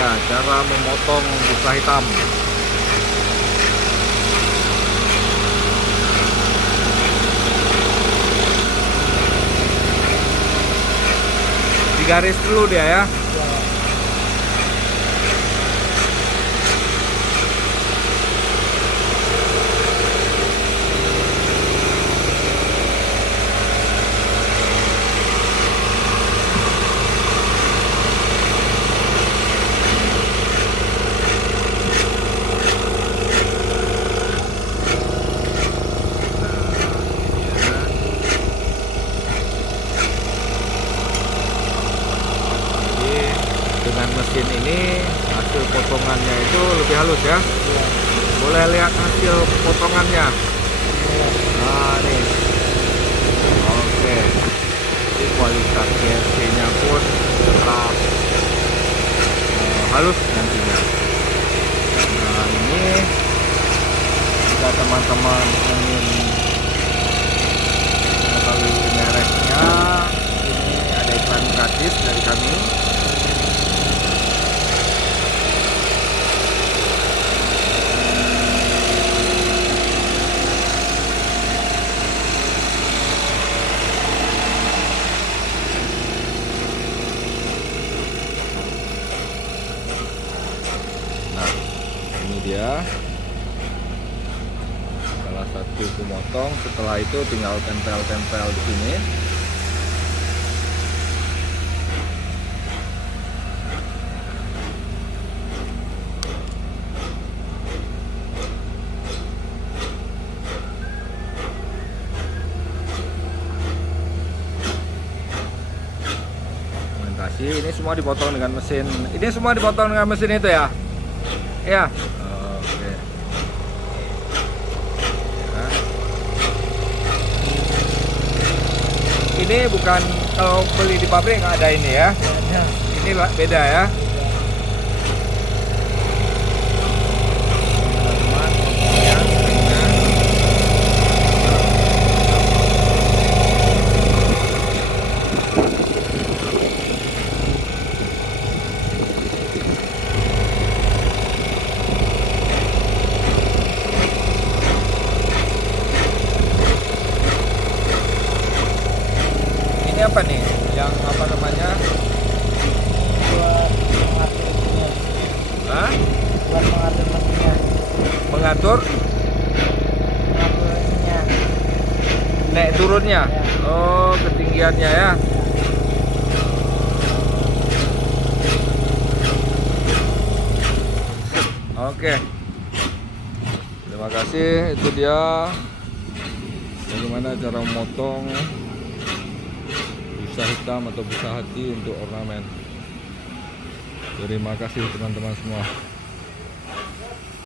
dia cara memotong busa hitam. Digaris dulu dia ya. Dengan mesin ini hasil potongannya itu lebih halus ya. Boleh lihat hasil potongannya. Nah nih, oke, ini kualitas CNC nya pun tetap halus nantinya. Nah ini jika teman-teman ingin mengetahui mereknya, ini ada iklan gratis dari kami. Dia salah satu pemotong, setelah itu tinggal tempel-tempel di sini. Ini semua dipotong dengan mesin. Ini semua dipotong dengan mesin itu ya. Ya. Oke. Ya. Ini bukan kalau beli di pabrik nggak ada ini ya. Ini beda ya. Ini apa nih? Yang apa namanya? Buat mengatur mesinnya. Hah? Buat mengatur mesinnya. Mengatur Mengaturnya. naik turunnya. Ya. Oh, ketinggiannya ya. Oke. Terima kasih. Itu dia bagaimana cara memotong busa hitam atau busa hati untuk ornamen. Terima kasih teman-teman semua.